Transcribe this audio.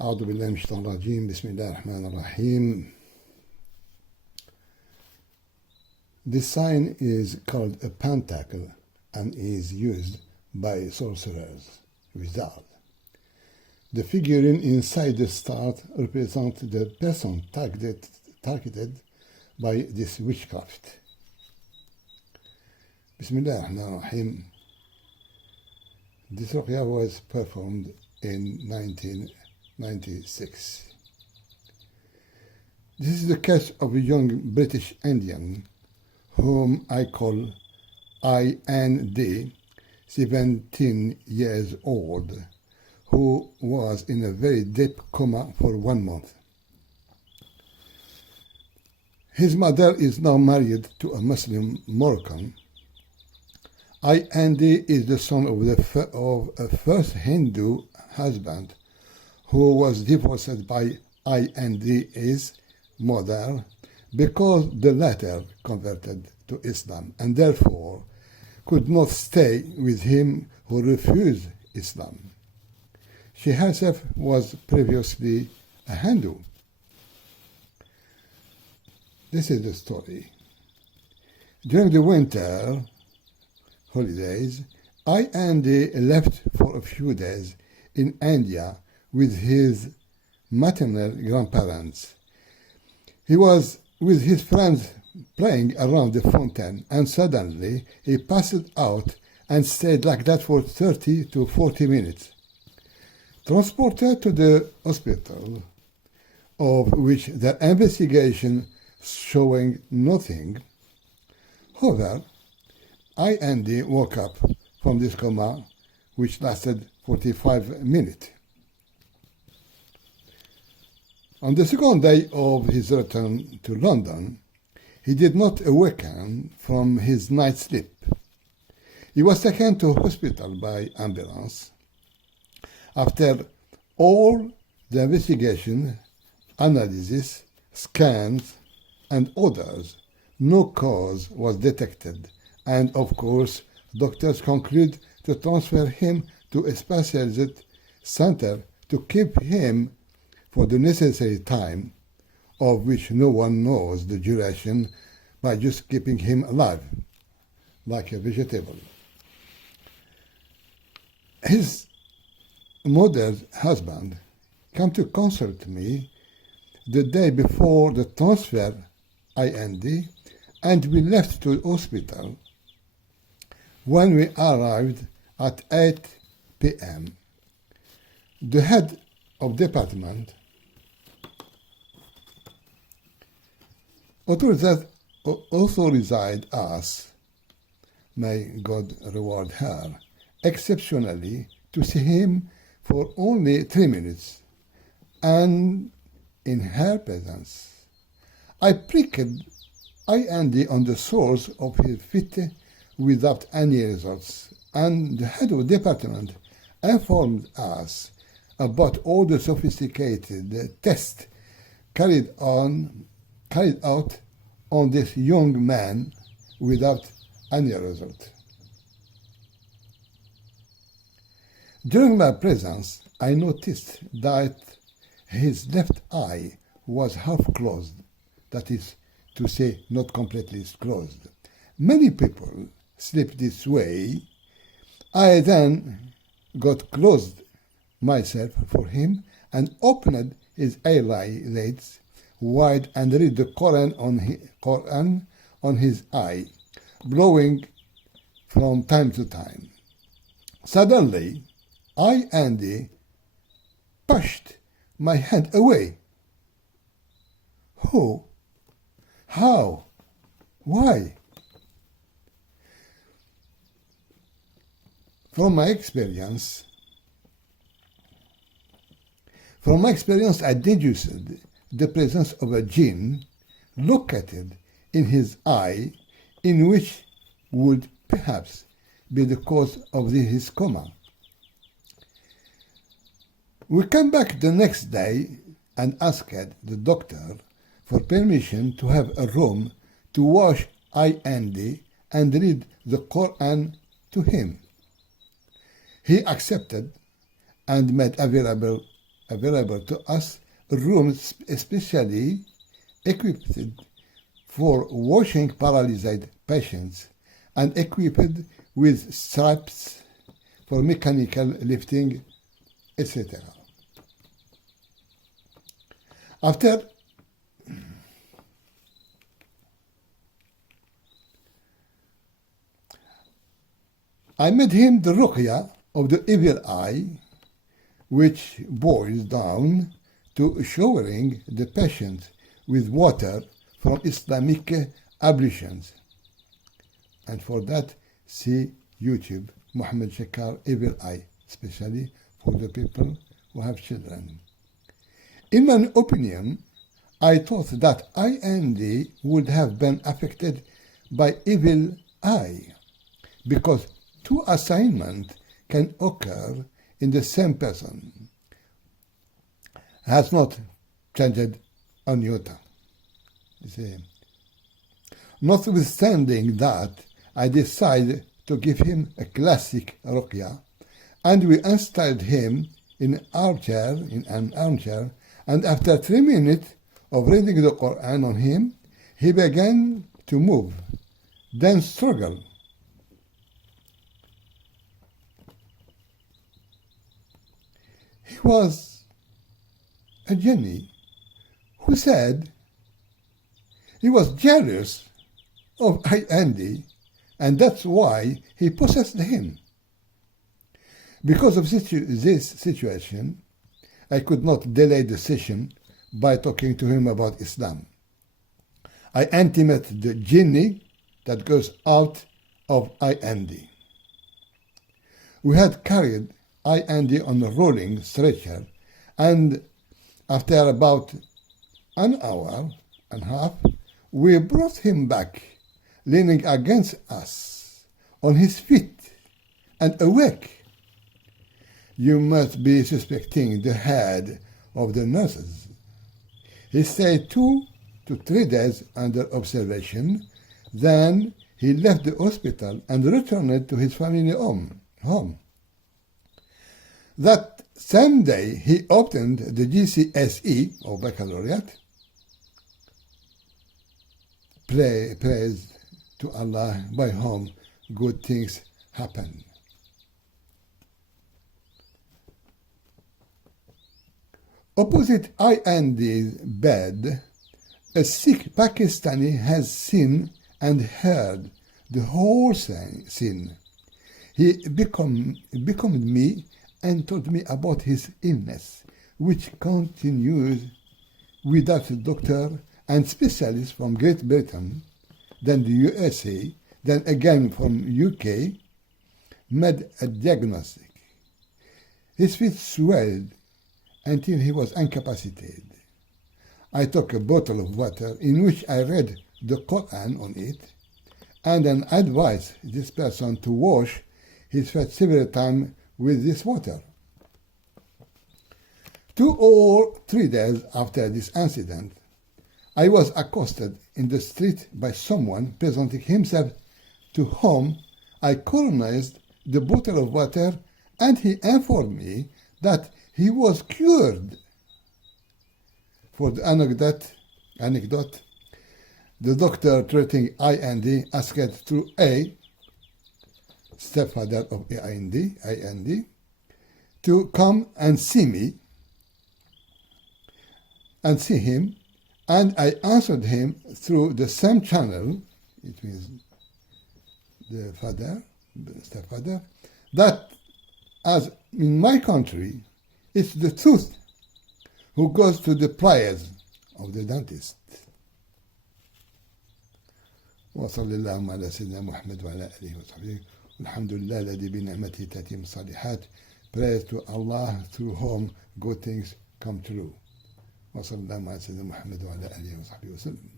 أعوذ بالله من الشيطان الرجيم بسم الله الرحمن الرحيم. This sign is called a pentacle and is used by sorcerers, wizards. The figurine inside the star represents the person targeted by this witchcraft. Bismillah ar-Rahman ar-Rahim. This ruqya was performed in 1996. This is the case of a young British Indian whom I call IND, 17 years old, who was in a very deep coma for 1 month. His mother is now married to a Muslim Moroccan. IND is the son of a first Hindu husband who was divorced by IND's mother because the latter converted to Islam and therefore could not stay with him who refused Islam. She herself was previously a Hindu. This is the story. During the winter holidays, IND left for a few days in India with his maternal grandparents. He was with his friends playing around the fountain, and suddenly he passed out and stayed like that for 30 to 40 minutes. Transported to the hospital, of which the investigation showing nothing. However, IND woke up from this coma, which lasted 45 minutes. On the second day of his return to London, he did not awaken from his night sleep. He was taken to hospital by ambulance. After all the investigation, analysis, scans, and others, no cause was detected, and of course, doctors conclude to transfer him to a specialized center to keep him for the necessary time, of which no one knows the duration, by just keeping him alive, like a vegetable. His mother's husband came to consult me the day before the transfer IND, and we left to the hospital. When we arrived at 8 p.m., the head of department authorized us, may God reward her, exceptionally to see him for only 3 minutes, and in her presence. I pricked IND on the soles of his feet without any results, and the head of department informed us about all the sophisticated tests carried out on this young man without any result. During my presence, I noticed that his left eye was half closed, that is to say, not completely closed. Many people sleep this way. I then got closed myself for him and opened his eyelids wide and read the Quran on his eye, blowing from time to time. Suddenly, IND pushed my hand away. Who? How? Why? From my experience, I deduced the presence of a djinn located in his eye, in which would perhaps be the cause of his coma. We came back the next day and asked the doctor for permission to have a room to wash IND and read the Quran to him. He accepted and made available available to us rooms especially equipped for washing paralyzed patients and equipped with straps for mechanical lifting, etc. After I made him the ruqya of the evil eye, which boils down to showering the patient with water from Islamic ablutions. And for that, see YouTube, Mohamed Chekhar, Evil Eye, especially for the people who have children. In my opinion, I thought that I and D would have been affected by evil eye, because two assignments can occur in the same person. Has not changed on Utah. Notwithstanding that, I decided to give him a classic ruqya, and we installed him in an armchair, and after 3 minutes of reading the Quran on him, he began to move, then struggle. He was a jinni who said he was jealous of Andy, and that's why he possessed him. Because of this situation, I could not delay the session by talking to him about Islam. I intimate the jinni that goes out of Andy. We had carried Andy on a rolling stretcher, and after about an hour and a half, we brought him back, leaning against us, on his feet, and awake. You must be suspecting the head of the nurses. He stayed 2 to 3 days under observation. Then he left the hospital and returned to his family home. That same day, he obtained the GCSE, or baccalaureate. Praise to Allah, by whom good things happen. Opposite Andy's bed, a Sikh Pakistani has seen and heard the whole scene. He beckoned me and told me about his illness, which continues without a doctor and specialists from Great Britain, then the USA, then again from UK, made a diagnostic. His feet swelled until he was incapacitated. I took a bottle of water in which I read the Quran on it, and then advised this person to wash his feet several times with this water. 2 or 3 days after this incident, I was accosted in the street by someone presenting himself, to whom I coronized the bottle of water, and he informed me that he was cured. For the anecdote, the doctor treating Andy asked through A, stepfather of Andy, to come and see me and see him, and I answered him through the same channel, it means the stepfather, that as in my country, it's the tooth who goes to the pliers of the dentist. وصلى اللهم على سيدنا محمد وعلى آله وصحبه الحمد لله الذي بنعمته تتم الصالحات. Praise to Allah through whom good things come true. وصلى اللهم على سيدنا محمد وعلى آله وصحبه وسلم.